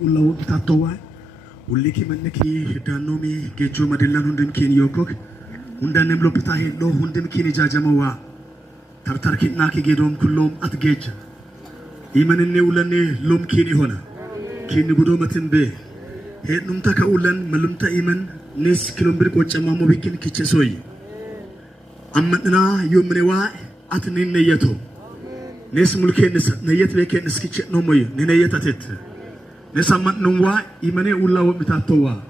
Ulau tatowa uliki maniki danomi gejo madillan hundum kini yokok hundanem lopita hello hundum kini jajamawa tartar kitna ki gedom kullom atgeja imanne ulane lom kini hona kini budo matimbe hednum taka ulan malumta iman nes kilombir qochama mo bikin kichesoy amadna yumnewa atnin neyato nes mulken neyet beken skiche no moy neneyatatet Nesamat nungwa imane ulaw mitatowa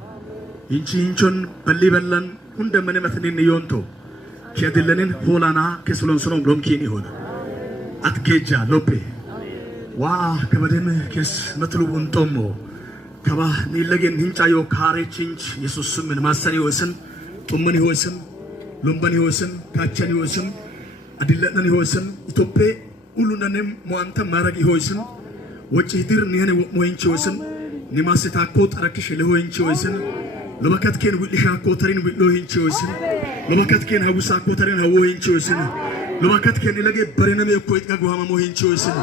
inchi inchon balli ballan hunda mane matnin yonto kiadillanin holana kesulon sonom lomkini hona atgeja lope wa kabadem kes matlubun tomo kaba nilagen hinchayo kare chinch yesus min masani hosen tummani hosen lombani hosen kachani hosen adillatani hosen itope ulunanem moanta maragi hosen وجهدير نهني موينشوسن نماستا كوت أركش لهوينشوسن لما كات كين ويلشا كوترين ويلوهينشوسن لما كات كين هوسا كوترين هوينشوسن لما كات كين إلاقي برينا ميكويت كعوام موينشوسن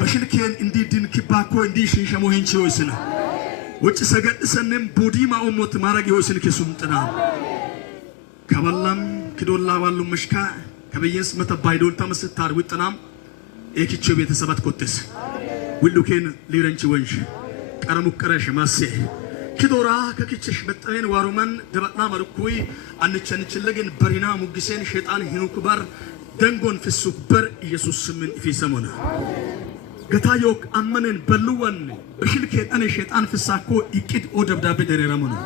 بشيل كين إندي دين كباكو إندي شيشة موينشوسن وجسجت سنم بودي ما أموت مارجي هوسن كسمتنا كبلام كدولا والو مشكا كبيس متى بايدول تامس التارويت تنام إيكي تشوفي تثبت كوتس ولوكين ليرنش ونش كرمو كرش ماسه كدورا ككيتش بترين وارومان دبتنا مركوي أن تشنتشلجن برينا مجسين شيطان هنو كبر دنقون في السوبر يسوع من في سمونا قتايوك أمنن بلوان بشلكت أنا شيطان في الساكو يكيد أودب دابد رامونا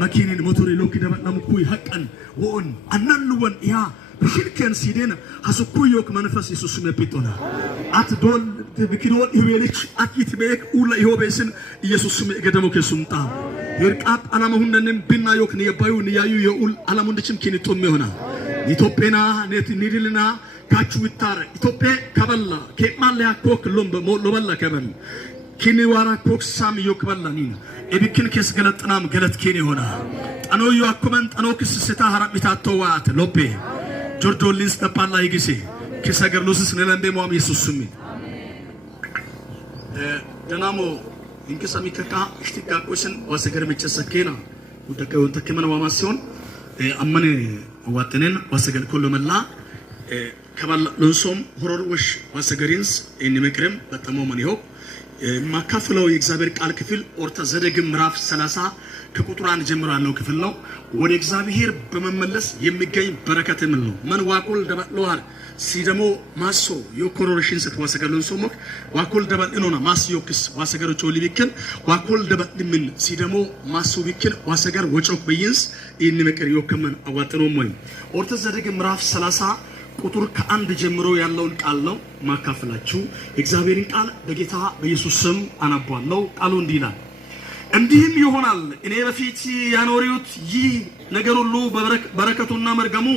ماكينين موتوري لوكي دبتنا مكوي حقا وون أنلوان يا بشلكن سيدنا هسوكويوك منفس يسوع من بيتونا أتدول بكيرون يويلش أكيد بيك أولا يهوبسن يسوع من قدامك سمتا يركاب أنا مهندن بينا يوك نيبايو نيايو يقول أنا مندشم كيني تومي هنا يتوبنا نيرلنا كاتشويتار يتوبه كبلا كمال له كوك لومب لوبلا كبل كيني وارا كوك سام يوك بلا نين إبكين كيس غلط نام غلط كيني هنا أنا يو أكمن أنا كيس ستا هرب متاتوات لوبه جوردولينس تبالا يجيسي كيس أجر لوسس نلامبي موام يسوع سمي دنامو إنك سامي كاكا اشتكا كوشن واسكر متشسكينا ودك كمان واماسيون أماني واتنين واسكر كل ملا كمان لونسوم هرور وش واسكرينس إني مكرم بتماما يهو ما كفلو يكزابير قال كفل أورتا زرق مراف سلاسة كقطران جمران لو كفلو وريكزابير بمملس يمجاي بركة منه من واقول دبل لوهر سيدمو ماسو يوكورورشين ست واسكر لونسومك واقول دبل إنونا ماس يوكس واسكر تولي بيكن واقول دبل من سيدمو ماسو بيكن واسكر وجهك بينس إني مكر يوكمن أواتنو مهم أورتا زرق مراف سلاسة ቁጥር ከአንድ ጀምሮ ያለውን ቃል ነው ማካፈላችሁ እግዚአብሔርን ቃል በጌታ በኢየሱስ ስም አነባለሁ ቃሉ እንዲህ ይላል እንዲህም ይሆናል እኔ በፊት ያኖሪውት ይህ ነገር ሁሉ በረከቱና መርገሙ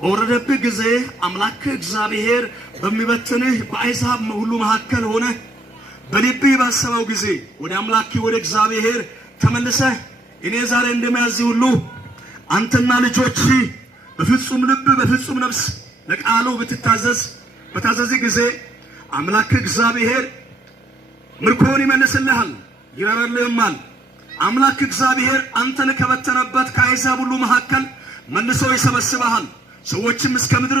በወረደብህ ጊዜ አምላክ እግዚአብሔር በሚበትንህ በአሕዛብ ሁሉ መካከል ሆነ በልብህ ባሰበው ጊዜ ወደ አምላክ ወደ እግዚአብሔር ተመልሰህ እኔ ዛሬ እንደማያዝህ ሁሉ አንተና ልጆችህ በፍጹም ልብ በፍጹም ነፍስ ለቃሉ በታዘዝ ጊዜ አምላክ እግዚአብሔር ምርኮን ይመልስልሃል ይራራልህማል አምላክ እግዚአብሔር አንተን ከበተነበት ከአሕዛብ ሁሉ መካከል መልሶ ይሰበስብሃል ሰዎችም እስከ ምድር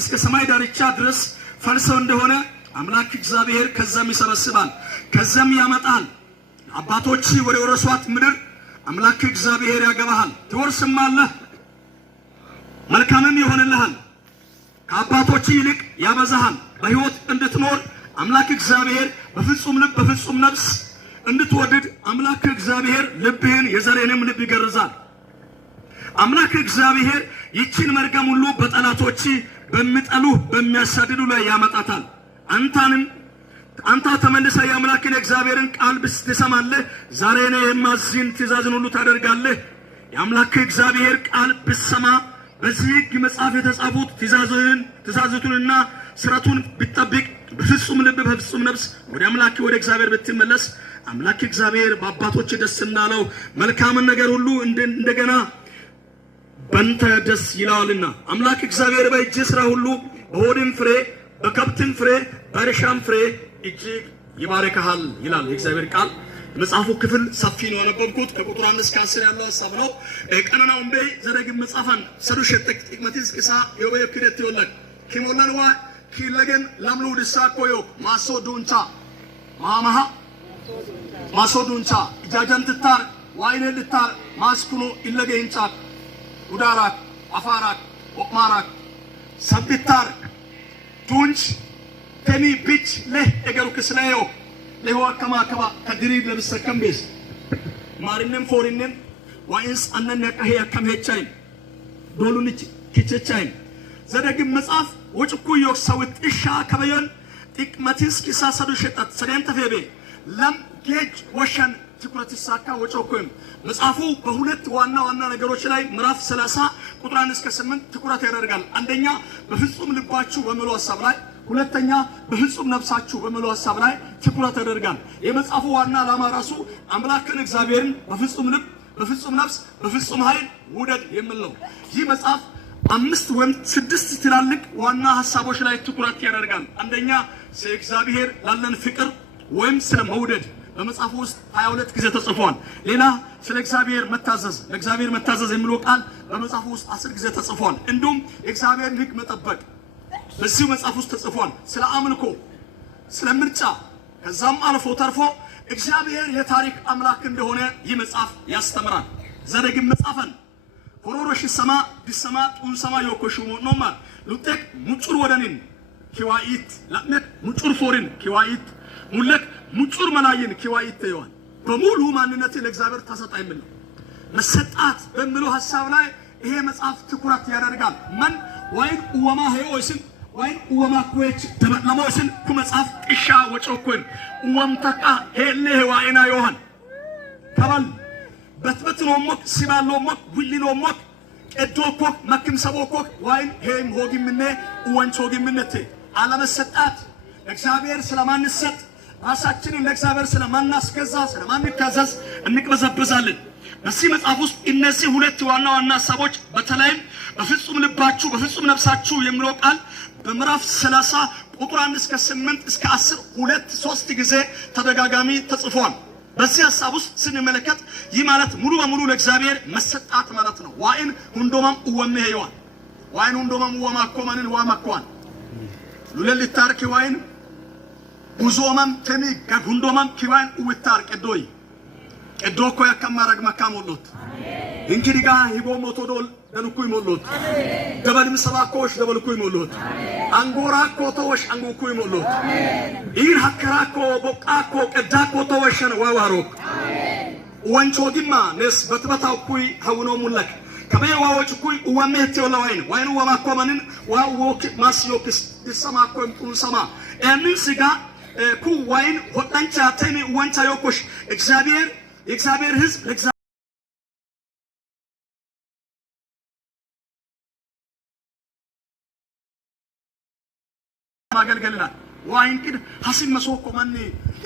እስከ ሰማይ ዳርቻ ድረስ ፈልሰው እንደሆነ አምላክ እግዚአብሔር ከዛም ይሰበስባል ከዛም ያመጣል አባቶች ወደ ወረሷት ምድር አምላክ እግዚአብሔር ያገባሃል ትወርስማለህ መልካምም ይሆንልሃል ከአባቶች ይልቅ ያበዛሃል በሕይወት እንድትኖር አምላክ እግዚአብሔር በፍጹም ልብ በፍጹም ነፍስ እንድትወድድ አምላክ እግዚአብሔር ልብህን የዘሬንም ልብ ይገርዛል አምላክ እግዚአብሔር ይህችን መርገም ሁሉ በጠላቶች በሚጠሉ በሚያሳድዱ ላይ ያመጣታል አንተ ተመልሰህ የአምላክን እግዚአብሔርን ቃል ብትሰማለህ ዛሬ ነው የማዝን ትእዛዝን ሁሉ ታደርጋለህ የአምላክ እግዚአብሔር ቃል ብትሰማ በዚህ ሕግ መጽሐፍ የተጻፉት ትእዛዙንና ሥርዓቱን ብትጠብቅ በፍጹም ልብ በፍጹም ነፍስ ወደ አምላክ ወደ እግዚአብሔር ብትመለስ አምላክ እግዚአብሔር በአባቶች ደስ እንዳለው መልካም ነገር ሁሉ እንደገና በእንተ ደስ ይለዋልና አምላክ እግዚአብሔር በእጅ ሥራ ሁሉ በሆድም ፍሬ በከብትም ፍሬ በእርሻም ፍሬ እጅግ ይባርክሃል ይላል የእግዚአብሔር ቃል መጽሐፉ ክፍል ሰፊ ነው ያነበብኩት ከቁጥር 1 እስከ 10 ያለው ሐሳብ ነው ቀነናውን በይ ዘረግም መጽሐፋን ሰዱ ሸጠቅ ጥቅመቲስ ቅሳ የወየ ክደት ይወለቅ ኪሞላንዋ ኪለገን ላምሉ ድሳ ኮዮ ማሶ ዱንቻ ማማሃ ማሶ ዱንቻ ጃጃን ትታር ዋይኔ ልታር ማስኩኖ ኢለገ እንጫ ኡዳራክ አፋራክ ኦማራክ ሰብታር ዱንች ከሚ ቢች ለህ እገሩ ክስላዮ ለህዋ ከማ ከባ ከድሪድ ለብሰከም ቤስ ማርንም ፎሪንም ዋይንስ አነነ ከሄ ከመቻይ ዶሉንች kichechai zadagim matsaf wachkuyo sawit isha kabayon tikmatis kisa sadu shetat sadenta febe lam gej washan ትኩረት ይሳካ ወጮኮም መጽሐፉ በሁለት ዋና ነገሮች ላይ ምዕራፍ 30 ቁጥር 1 እስከ 8 ትኩረት ያደርጋል። አንደኛ በፍጹም ልባችሁ በመሎ ሐሳብ ላይ፣ ሁለተኛ በፍጹም ነፍሳችሁ በመሎ ሐሳብ ላይ ትኩረት ያደርጋል። የመጽሐፉ ዋና ዓላማ ራሱ አምላክን እግዚአብሔርን በፍጹም ልብ፣ በፍጹም ነፍስ፣ በፍጹም ኃይል ውደድ የሚል ነው። ይህ መጽሐፍ 5 ወይም 6 ትላልቅ ዋና ሐሳቦች ላይ ትኩረት ያደርጋል። አንደኛ ስለ እግዚአብሔር ላለን ፍቅር ወይም ስለ መውደድ በመጽሐፉ ውስጥ 22 ጊዜ ተጽፏል። ሌላ ስለ እግዚአብሔር መታዘዝ ለእግዚአብሔር መታዘዝ የሚለው ቃል በመጽሐፉ ውስጥ 10 ጊዜ ተጽፏል። እንዲሁም የእግዚአብሔርን ሕግ መጠበቅ በዚህ መጽሐፍ ውስጥ ተጽፏል። ስለ አምልኮ፣ ስለ ምርጫ ከዛም አልፎ ተርፎ እግዚአብሔር የታሪክ አምላክ እንደሆነ ይህ መጽሐፍ ያስተምራል። ዘደግም መጽሐፈን ሆሮሮሽ ሰማ ቢሰማ ጡን ሰማ ይወኮሽሙ ነውማ ሉጤክ ሙጩር ወደኒን ኪዋኢት ለምክ ሙጩር ፎሪን ኪዋኢት ሙለክ ሙጩር መላይን ኪዋኢት ይዋል በሙሉ ማንነት ለእግዚአብሔር ተሰጣይ ምን መሰጣት በሚለው ሐሳብ ላይ ይሄ መጽሐፍ ትኩረት ያደርጋል። ማን ወይን ወማ ሄኦስን ወይን ወማ ኮች ተበላሞስን ኩመጽሐፍ ቅሻ ወጮኮን ወምተቃ ሄለ ሄዋይና ዮሐን ተባል በትበትሎሞክ ሲባሎሞክ ውሊሎሞክ እዶኮክ መክምሰቦኮክ ወይን ሄም ሆግምነ ወንቾግምነቴ አለመሰጣት እግዚአብሔር ስለማንሰጥ ራሳችንን ለእግዚአብሔር ስለማናስገዛ ስለማንታዘዝ እንቅበዘበዛለን። በዚህ መጽሐፍ ውስጥ እነዚህ ሁለት ዋና ሐሳቦች በተለይም በፍጹም ልባችሁ በፍጹም ነፍሳችሁ የሚለው ቃል በምዕራፍ 30 ቁጥር 1 እስከ 8 እስከ 10 3 ጊዜ ተደጋጋሚ ተጽፏል። በዚህ ሐሳብ ውስጥ ስንመለከት ይህ ማለት ሙሉ በሙሉ ለእግዚአብሔር መሰጣት ማለት ነው። ዋይን ሁንዶማም ወመሄ ይዋል ዋይን ሁንዶማም ወማኮማንን ወማኳን ሉለል ታርኪ ዋይን ጉዞማም ተሚ ጋጉንዶማም ኪዋን ውታር ቀዶይ ቀዶኮ ያከማረግ መካሞሎት እንግዲህ ጋ ሂቦሞቶ ዶል ደንኩይ ሞሎት ደበልም ሰባኮሽ ደበልኩይ ሞሎት አንጎራኮ ተወሽ አንጎኩይ ሞሎት ይር ሀከራኮ ቦቃኮ ቀዳኮ ተወሽነ ዋዋሮክ ወንቾዲማ ነስ በትበታኩይ ሀውኖ ሙለክ ከበየዋዎች ኩይ ወመህቴ ወላዋይን ዋይኑ ወማኮመንን ዋዎክ ማስዮክስ ድሰማኮም ቁንሰማ እንን ስጋ ኩ ዋይን ወጣንቻ ተሚ ወንቻ yokosh እግዚአብሔር ሕዝብ ለእግዚአብሔር ማገልገልና ዋይን ቅድ ሐሲም መስኮ ማን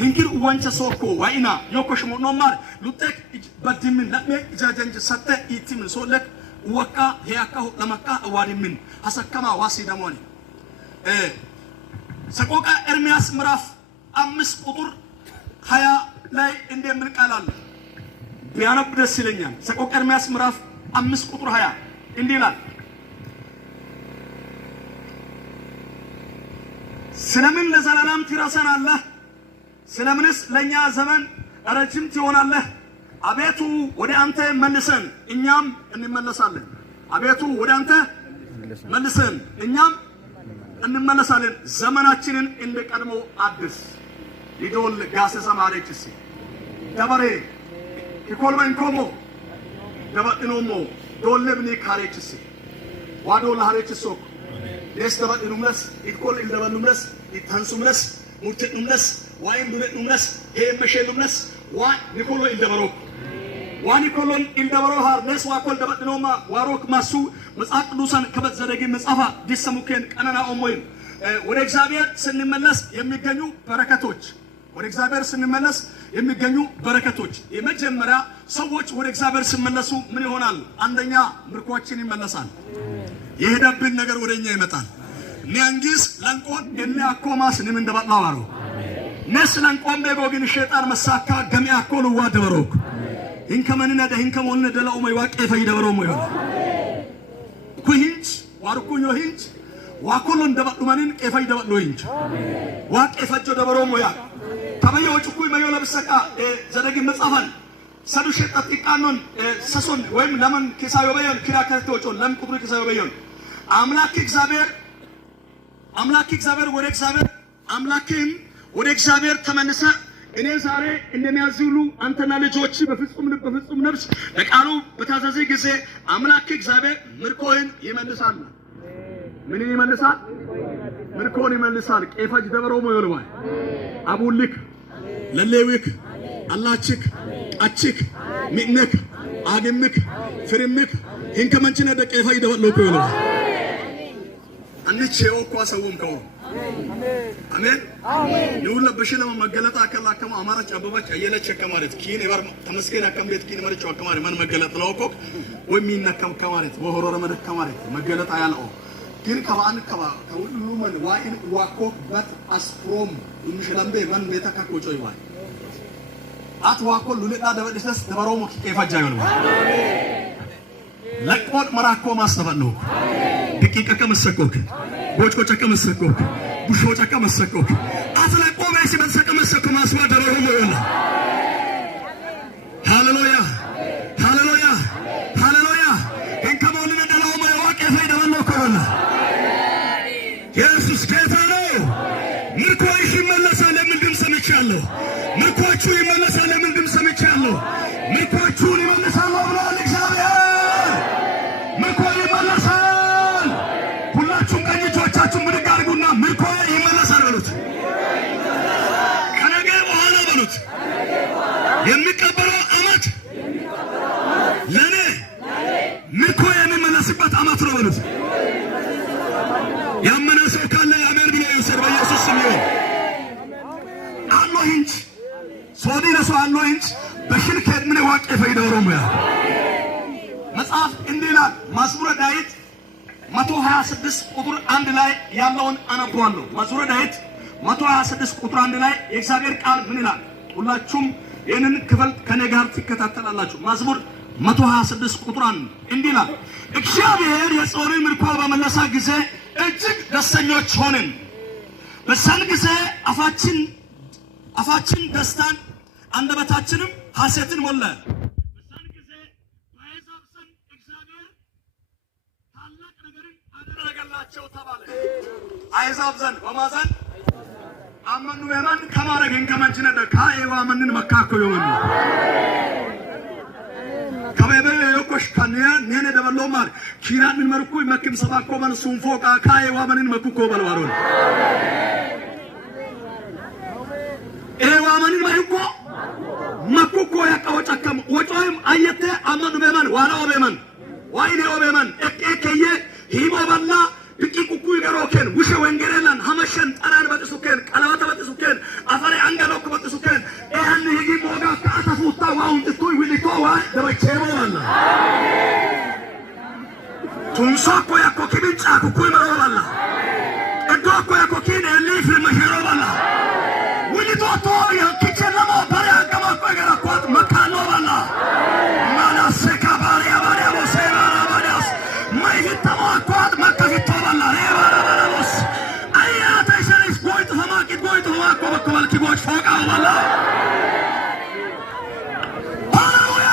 እንግዲህ ወንቻ ሶኮ ዋይና yokosh ሞኖማር ሉጤክ በድምን ለሜ ጃጀንጅ ሰተ ኢቲምን ሶለክ ወቃ ያካው ለማካ ዋሪምን ሐሰከማ ዋሲ ደሞኒ ሰቆቃ ኤርሚያስ ምዕራፍ 5 ቁጥር 20 ላይ እንደምን ቃል አለ ቢያነብ ደስ ይለኛል። ሰቆቃ ኤርሚያስ ምዕራፍ 5 ቁጥር 20 እንዲህ ይላል፣ ስለምን ለዘላለም ትረሳናለህ? ስለምንስ ለኛ ዘመን ረጅም ትሆናለህ? አቤቱ ወደ አንተ መልሰን እኛም እንመለሳለን። አቤቱ ወደ አንተ መልሰን እኛም እንመለሳለን። ዘመናችንን እንደቀድሞ አድስ ይዶል ጋሰ ሰማሬችስ ደበሬ ይኮልበን ኮሞ ደበጥኖሞ ዶለብኒ ካሬችስ ዋዶ ለሃሬችስ ደስ ደበጥኑምለስ ይኮል እንደበኑምለስ ይታንሱምለስ ሙርትኑምለስ ዋይም ዱለኑምለስ ሄመሸኑምለስ ዋ ኒኮሎ እንደበሮ ዋኒ ኮሎን እንደበሮ ሃርነስ ዋኮል ደበጥኖማ ዋሮክ ማሱ መጽሐፍ ቅዱስን ከበዘደግ መጽሐፋ ዲሰሙከን ቀነና ኦሞይ ወደ እግዚአብሔር ስንመለስ የሚገኙ በረከቶች ወደ እግዚአብሔር ስንመለስ የሚገኙ በረከቶች የመጀመሪያ ሰዎች ወደ እግዚአብሔር ሲመለሱ ምን ይሆናል? አንደኛ ምርኮችን ይመለሳል። የሄደብን ነገር ወደኛ ይመጣል። ኒያንጊስ ለንቆን እነ አኮማስ ንምን እንደባላዋሩ ነስለን ቆምቤ ጎግን ሸይጣን መሳካ ገሚያ ኮሉ ዋደበሮክ ኢንከመንና ደህንከሞን ደላው ማይ ዋቄ ፈይደበሮ ሞይ ኩሂንች ዋርኩኞ ሂንች ዋኮሎን ደባዱማንን ቀፈይ ደባዶ ሂንች ዋቄ ፈጆ ደበሮ ሞያ ተበዮ ጭኩይ ማዮ ለብሰቃ ዘደግ መጻፈን ሰዱ ሸጣት ይቃኖን ሰሶን ወይም ለምን ከሳዮ በየን ክራከርቶቾ ለም ቁጥሩ ከሳዮ በየን አምላክ እግዚአብሔር ወደ እግዚአብሔር አምላክም ወደ እግዚአብሔር ተመነሳ እኔ ዛሬ እንደሚያዝሉ አንተና ልጆች በፍጹም ልብ በፍጹም ነፍስ ለቃሉ በታዘዘ ጊዜ አምላክ እግዚአብሔር ምርኮን ይመልሳል። ምን ይመልሳል? ምርኮን ይመልሳል። ቀፈጅ ደበሮ ሞዮልዋይ አቡልክ ለሌዊክ አላችክ አችክ ሚነክ አግምክ ፍርምክ እንከመንችነ ደቀፈይ ደበሎክ ይወልዋይ አንቺው ቋሰውም ከው አሜን ይሁን በሽለማ መገለጣ ከላከማ አማራጭ አበባች አየለች ከማለት ኪን ይበር ተመስገና ከመቤት ኪን መርጫው ከማለት ማን መገለጥ ለውቆ ወሚነከም ከማለት ወሆሮረ መደክ ከማለት መገለጣ ያለው ግን ከባን ከሁሉ ምን ዋይን ዋኮ በት አስፕሮም እንሽላምበ ማን ቤተካኮጮ ይዋይ አትዋኮ ሉለዳ ደበደሰስ ደበሮሞ ከፈጃ ይሆን ለቆት መራኮ ማስተባለው ደቂቃ ከመሰቆክ ቦጭቆ ከመሰቆክ ቡሾጫ ከመሰቆክ አትለቆ በሲ በሰቀመሰቆ ማስዋ ደበሮ ነው ሃሌሉያ ሃሌሉያ ሃሌሉያ እንከሞን እንደላው ማይዋቀ ፈይደ ወለው ከሆነ ኢየሱስ ጌታ ነው። ምርኮሽ ይመለሳል የሚል ድምፅ ሰምቻለሁ። ምርኮቹ ይመለሳል የሚል ድምፅ ሰምቻለሁ። ምርኮቹን ይመለሳል ብሏል እግዚአብሔር። ምርኮ ይመለሳል። ሁላችሁም ቀኝ እጆቻችሁን ብድግ አድርጉና ምርኮ ይመለሳል በሉት። ከነገ በኋላ በሉት የሚቀበለው ዓመት ለኔ ምርኮ የሚመለስበት ዓመት ነው በሉት። ያመነ ሰው ካለ አሜን ብሎ ይሰር በኢየሱስ ስም ይሁን። አሎሂንች ሶዲ ለሶ አሎሂንች በሽልከት ምን ዋቄ ፈይደሮ ሙያ መጽሐፍ እንዲላል መዝሙረ ዳዊት 126 ቁጥር 1 ላይ ያለውን አነብዋለሁ። መዝሙረ ዳዊት 126 ቁጥር 1 ላይ የእግዚአብሔር ቃል ምን ይላል? ሁላችሁም ይህንን ክፍል ከኔ ጋር ትከታተላላችሁ። መዝሙር 126 ቁጥር 1 እንዲላል እግዚአብሔር የጽዮንን ምርኮ በመለሰ ጊዜ እጅግ ደስተኞች ሆንን። በዛን ጊዜ አፋችን ደስታን አንደበታችንም ሐሴትን ሞላ። በዛን ጊዜ በአሕዛብ ዘንድ እግዚአብሔር ታላቅ ነገርን አደረገላቸው ተባለ። አሕዛብ ዘንድ በማዘን አመኑ የማን ከማረገን ከማንችነ ካኤዋ ማንን መካኮ ይሆኑ ከበበ የኮሽ ካንያ ነነ ደበሎማር ኪራን ምን መርኩ መክም ሰባኮ ማን ሱንፎቃ ካኤዋ ማንን መኩኮ በልዋሮን ኤዋ ማንን ማይኮ መኩኮ ያቀወጨከም ወጮይም አየተ አመኑ በማን ዋላው በማን ዋይኔው በማን እከየ ሂሞ ባላ ቢቂቁኩ ይገሮከን ውሸ ወንጌላን ሐመሸን ጠራን በጥሱከን ቀለበተ በጥሱከን አፈሬ አንገሎክ በጥሱከን እያን ይጊ ሞጋ ካታፉታ ዋውን ጥቶይ ዊሊኮዋ ደበቸሮላ ቱንሳኮ ያኮኪን ጫኩኩ ይመሮላ እዶኮ ያኮኪን ኤሊፍ ለመሄሮላ ዊሊቶቶ ያኪቸለማ ባሪያ ከማኮ ይገራኳት መካኖላ ማላሰካ ባሪያ ባሪያ ወሰራ ባሪያስ ማይፍተማኳት መከፊቶ በከባል ኪቦች ፎቃው ባላ ሃሌሉያ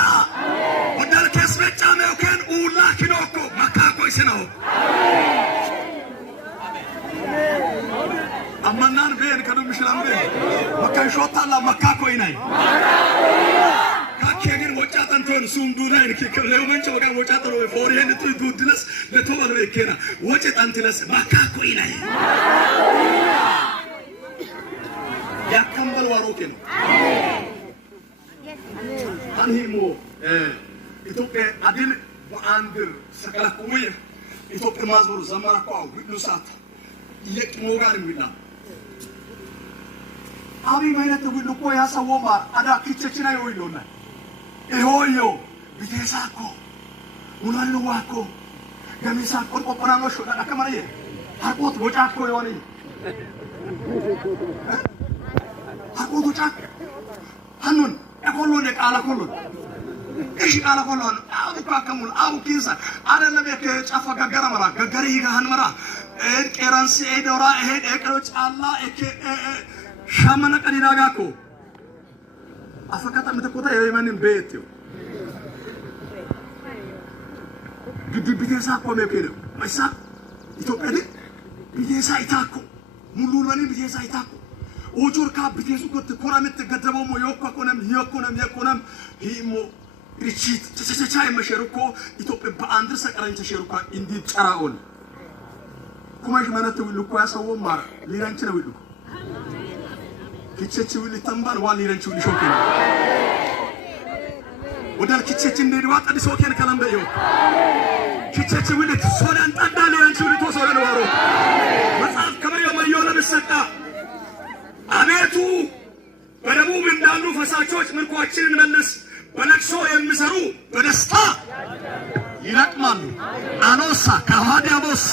ወደል ከስበጫ መውከን ኡላ ኪኖኮ መካኮይስ ነው አማናን ቤን ከደም ሽላምበ መካን ሾታላ መካኮይ ናይ ካኬግን ወጫጠንቶን ሱምዱ ላይ ከለው መንጭ ወጋ ወጫጠሮ ፎሪየን ዱድለስ ለቶባለ ከና ወጫጠንትለስ መካኮይ ናይ ያከምበል ዋሮኬ ነው አንሂሞ ኢትዮጵያ አድል በአንድር ሰቀለኩ ኢትዮጵያ ማዝሙር ዘመራኳው ግዱሳት የቅሞጋር ሚላ አቢ ማለት ሁሉኮ ያሰወማ አዳ ክቸችና ይወይሎና ይሆዮ ቢቴሳኮ ሙላልዋኮ ገሚሳ ቆርቆራኖሽ አከማየ አቆት ወጫኮ ይሆነ አቆቶ ጫክ አንኑን አቆሎን የቃላ ቆሎን እሺ ቃላ ቆሎን አቡካከሙል አቡኪንሳ አይደለም የጫፋ ገገራ መራ ገገሪ ይጋን መራ ኤቀራንሲ ኤዶራ ኤቀሮች አላ ሻመነ ቀዲዳጋኮ አፈካታ ምትቆታ የየመንን ቤት ግድ ቢቴሳ ቆሜ ከነው ማይሳ ኢትዮጵያ ላይ ቢቴሳ ይታኮ ሙሉ ለኔ ቢቴሳ ይታኮ ኦጆርካ ቢቴሱ ኮት ኮራምት ገደበው ሞ የኮነም ሂሞ ሪቺት ተሰቻ የመሸርኮ ኢትዮጵያ በአንድ ሰቀራን ተሸርኮ እንዲ ጨራውን ኩማሽ ማናተ ወልኩ ያሰው ማር ሊራንቺ ነው ወልኩ kichechi wili tamban wali ranchi wili shoken odal kichechi ndedi wata di shoken kalambe yo kichechi wili sodan tandale ranchi wili to sodan waro መጽሐፍ ከመዮ መዮ ለምሰጣ አቤቱ በደቡብ እንዳሉ ፈሳሾች ምርኳችንን መልስ በለቅሶ የሚሰሩ በደስታ ይለቅማሉ አኖሳ ካዋዲያቦስ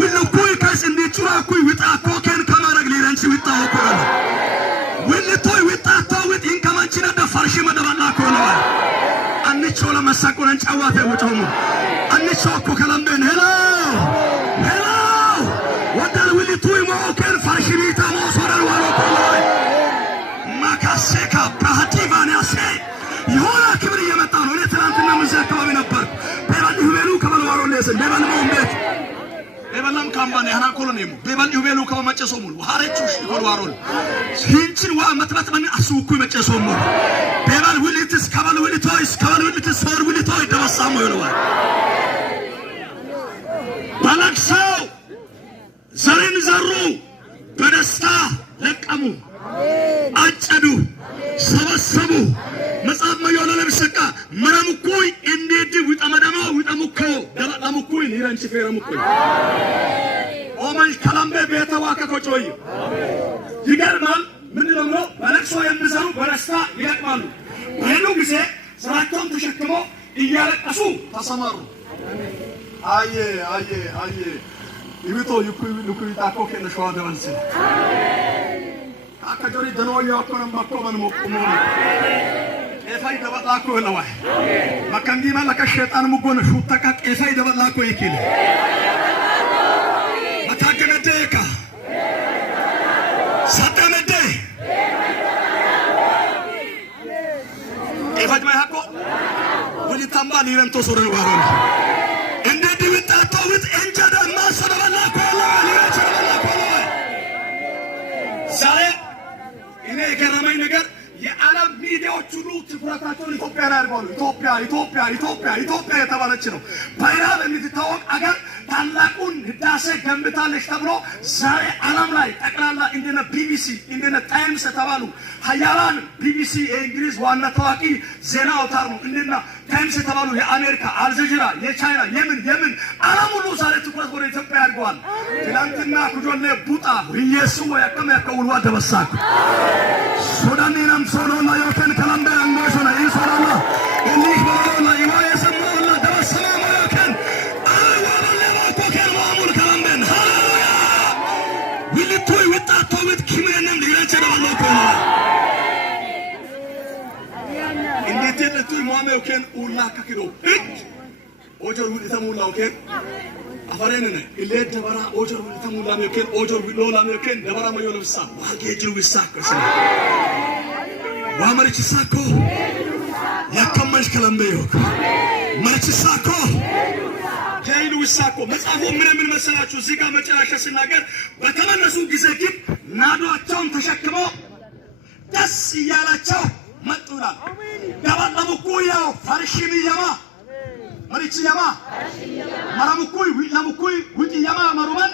ውልኩይ ከስ እንዲቹራኩይ ወጣኮከን ከማረግ ሊራንቺ ወጣኮከን ወልቶይ ወጣታው ኢንከማንቺና ደፋርሽ መደባላ ኮኖ አንቾ ለመሳቆን ጫዋታ ወጣሙ አንቾ እኮ ከለምበን ሄሎ ወዳል ወልቶይ ማኦከን ፋርሽ ቢታ ሞሶራል ዋሮኮ ማካሴካ ፕራሃቲቫንያሴ ይሆና ክብር እየመጣ ነው እኔ ትናንትና ምን አካባቢ ነበር በባል ይሁቤሉ ከመልዋሮ ለሰ በባል ማውንበት በባላም ካምባኔ ያና ኮሎኔሙ በባል ይሁቤሉ ከመጨሶሙል ወሃረቹሽ ይቆልዋሮል ሲንችን ዋ መጥበት ማን አስውኩ መጨሶሙል በባል ውልትስ ከባል ውልትስ ሶር ውልቶይ ደበሳሙ ይለዋል ባላክሳው ዘርን ዘሩ በደስታ ለቀሙ አጨዱ ሰበሰቡ መጽሐፍ መዮለ ለብሰቃ መረምኩይ እንዴት ውጣሙኮ ደባሙኩይ ሊራንቺ ፈረሙኩይ ኦማን ከላምበ ቤተዋከ ኮጮይ ይገርማል ምን ነው በለቅሶ የሚሰሩ በደስታ ይለቅማሉ በሄዱ ጊዜ ስራቸውን ተሸክመው እያለቀሱ ተሰማሩ አየ ይብቶ ይኩይ ታኮ ከነሽዋ ደንሰ አከጆሪ ደኖያ ኮነም ማኮመን ሞቁሙ ኤፋይ ደበላኮ ነው ማካንዲ ማለከ ሸይጣን ሙጎነ ሹተካ ኤፋይ ደበላኮ ይኪል ማታከነደካ ሳተነደ ኤፋይ ማይሃኮ ወሊታምባ ሊረንቶ ሶረን ዋሮን እንደ ድብጣቶውት እንጀዳ ማሰበላኮ ሊረንቶ ዛሬ እኔ የገረመኝ ነገር የዓለም ሚዲያዎች ሁሉ ትኩረታቸውን ኢትዮጵያ ላይ አድርገዋል። ኢትዮጵያ የተባለች ነው በኢራን የምትታወቅ አገር ታላቁን ህዳሴ ገንብታለች ተብሎ ዛሬ ዓለም ላይ ጠቅላላ እንደነ ቢቢሲ እንደነ ታይምስ የተባሉ ሀያላን ቢቢሲ የእንግሊዝ ዋና ታዋቂ ዜና አውታር ነው እንደነ ታይምስ የተባሉ የአሜሪካ አልጀዚራ የቻይና የምን ዓለም ሁሉ ዛሬ ትኩረት ወደ ኢትዮጵያ አድርገዋል። ትናንትና ኩጆሌ ቡጣ ኢየሱስ ያከመከውልዋ ደበሳኩ ሱዳንናም ሶሎና ያከን ከላምበ አንጎሶና ኢንሶላላ እንዲህ ባሎና ይዋየ ሰማውና ደበሰማ ያከን አዋለባ ኮከን ማሙል ከላምበን ሃሌሉያ ውልቶይ ወጣቶት ኪመንም ሊራንቸ ደባሎኮ እንዴት ለቱይ ማመው ከን ኡላ ከክዶ ኦጆር ውልተሙላው ከን አፈረነነ ኢሌድ ደበራ ኦጆር ውልተሙላው ከን ኦጆር ዊሎላው ከን ደበራ ማዮለብሳ ዋጌጁ ዊሳከሰ ዋመርችሳኮ ያከመሽ ከለምበዮክ መርችሳኮ ጀይሉ ዊሳኮ መጽሐፉ ምን መሰላችሁ እዚህ ጋር መጨረሻ ሲናገር በተመለሱ ጊዜ ግን ናዶአቸውን ተሸክመው ደስ እያላቸው መጡላል ደባለሙኩያው ፈርሽሚያማ መርችያማ መራሙኩይ ዊላሙኩይ ውጥያማ መሩመን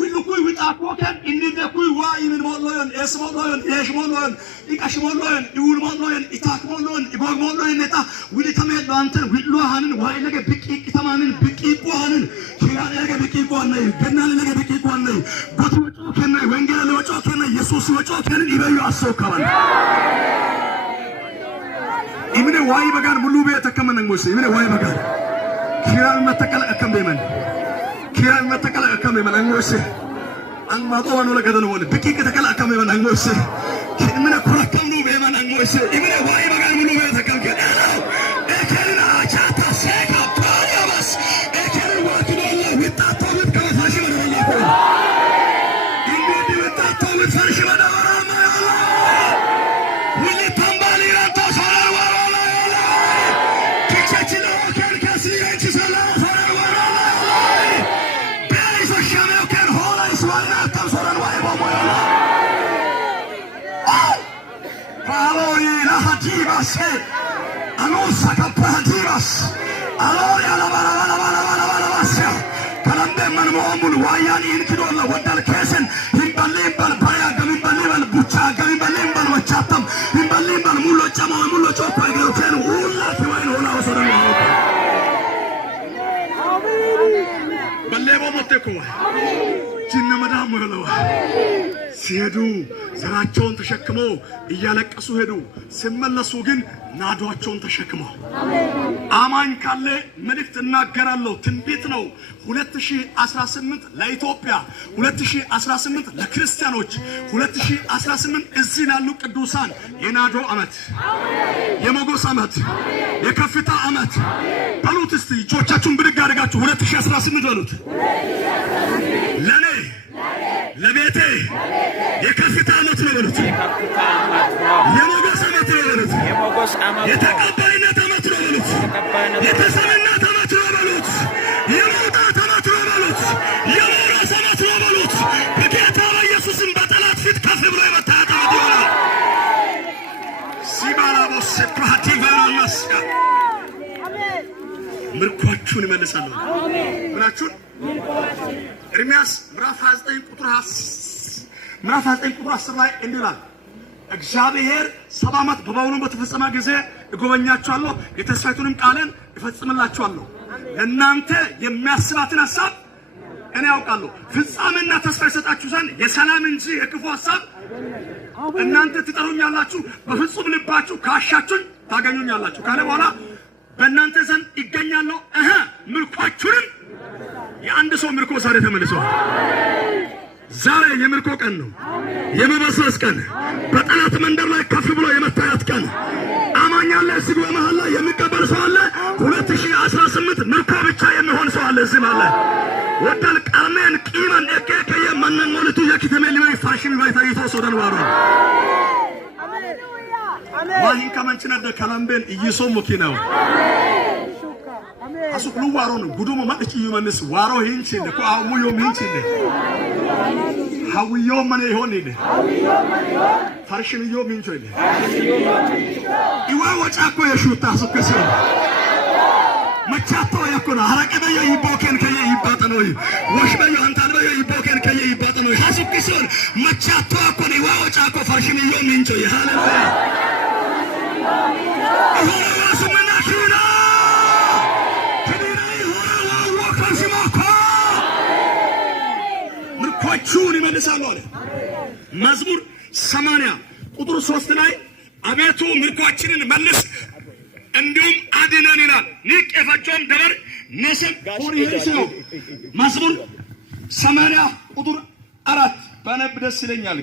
ዊሉኩይ ዊጣኮከን እንዲደኩይ ዋይምን ሞሎን ኤስሞሎን ኤሽሞሎን ኢቃሽሞሎን ኢውልሞሎን ኢታክሞሎን ኢጎግሞሎን ነታ ዊልተመሎ አንተን ዊሉሃንን ዋይለገ ብቂቅተማንን ብቂቆሃንን ኪራለገ ብቂቆሃን ገናለ ለገ ብቂቆሃን ጎትወጮከን ወንጌል ለወጮከን ኢየሱስ ወጮከን ይበዩ አሶካባን ኢምኔ ዋይ በጋን ሙሉ ቤተከመን ንጉስ ኢምኔ ዋይ በጋን ኪራል መተከለ አከምበመን ኪራል መተከለ አከምበመን አንጎስ አንማጦ ወኑ ለገደን ወለ ብቂቅ ተከለ አከምበመን አንጎስ ምን ኮረከም ነው በማን አንሞስ ኢብነ ዋይ በጋር ሙሉ በተከልከ እከና ቻታ ሰካ ፓያባስ እከና ወክዶላ ወጣታው ከፈሽ ወደላ ኮ እንግዲህ ወጣታው ፈርሽ ወደላ ወለ ታምባሊ ራንታ ሶላር ወራላ ከቻችሎ ከልከስ ሊንች ሰላ ሶላር ወራላ በይሶ ሻሜው ከን ሆላ ይስዋና ታሶላር ዋይ ቦሞላ Aloina Hadivas, Anosa Capadivas, Aloya la Bala, Kalambeman Momul, Wayan in Kidola, Wadal Kesen, Himbalimbal, Payaga, Himbalimbal, Buchaga, Himbalimbal, Wachatam, Himbalimbal, Mulo Chama, Mulo Chopa, Gilken, Ula, Kiwana, Balebo Moteko, Chinnamadam Molo. ሲሄዱ ዘራቸውን ተሸክመው እያለቀሱ ሄዱ። ሲመለሱ ግን ናዷቸውን ተሸክመው አማኝ ካለ መልእክት እናገራለሁ። ትንቢት ነው። 2018 ለኢትዮጵያ፣ 2018 ለክርስቲያኖች፣ 2018 እዚህ ላሉ ቅዱሳን የናዶ ዓመት፣ የሞገስ ዓመት፣ የከፍታ ዓመት በሉት። እስቲ እጆቻችሁን ብድግ አድርጋችሁ 2018 በሉት። ለኔ ለቤቴ የከፍታ ዓመት ነው በሉት። የሞገስ ዓመት ነው በሉት። የተቀባይነት ዓመት ነው በሉት። የተሰሚነት ዓመት ነው በሉት። የመውጣት ዓመት ነው በሉት። የመውረስ ዓመት ነው በሉት። በጌታ በኢየሱስም በጠላት ፊት ከፍ ብሎ የመታየት ዓመት ይሆናል። ሲባላቦስ ፕራቲቫናስ ምርኳችሁን ይመልሳለሁ። ምናችሁን? ኤርምያስ ምዕራፍ 29 ቁጥር 10 ላይ እንዲህ ይላል፣ እግዚአብሔር 70 ዓመት በባቢሎን በተፈጸመ ጊዜ እጎበኛችኋለሁ፣ የተስፋይቱንም ቃልን እፈጽምላችኋለሁ። ለእናንተ የሚያስባትን ሐሳብ እኔ ያውቃለሁ፣ ፍጻሜና ተስፋ ይሰጣችሁ ዘንድ የሰላም እንጂ የክፉ ሐሳብ። እናንተ ትጠሩኛላችሁ፣ በፍጹም ልባችሁ ካሻችሁኝ ታገኙኛላችሁ ካለ በኋላ በእናንተ ዘንድ ይገኛለሁ፣ ምርኳችሁንም። የአንድ ሰው ምርኮ ዛሬ ተመልሷል። ዛሬ የምርኮ ቀን ነው። የመበስበስ ቀን፣ በጠላት መንደር ላይ ከፍ ብሎ የመታየት ቀን። አማኝ አለ እዚህ በመሃል ላይ የሚቀበል ሰው አለ። 2018 ምርኮ ብቻ የሚሆን ሰው አለ እዚህ ማለት ወደል ቀርሜን ቂመን እከከየ ማንነቱ የኪተሜ ሊባይ ፋሽን ባይታይቶ ሶዳን ዋሮ ዋሂን ከመንችነደ ከላምቤን ኢይሶ ሙኪናው አሱቅ ሉዋሮ ነው ጉዱሞ ማጥቂ ይመንስ ዋሮ ሂንቺ ለኮ አሙዮ ሚንቺ ለ ሐዊዮ ማን ይሆን ይለ ፈርሽንዮ ሚንቾ ይለ ይዋ ወጫኮ የሹታ ሱከሲ መቻቶ ያኮና አረቀበየ ይቦከን ከየ ይባጠነው ወሽበየ አንታልበየ ይቦከን ከየ ይባጠነው ሐሱክሲን መቻቶ ያኮና ይዋ ወጫኮ ፈርሽንዮ ሚንቾ ሃሌሉያ ምርኳችሁን ይመልሳሉ አለ። መዝሙር 80 ቁጥር 3 ላይ አቤቱ ምርኳችንን መልስ እንዲሁም አድነን ይላል። ንቅ የፈጀውም ደበር ነሰብ ሆሪስ ነው። መዝሙር 80 ቁጥር 4 ባነብ ደስ ይለኛል።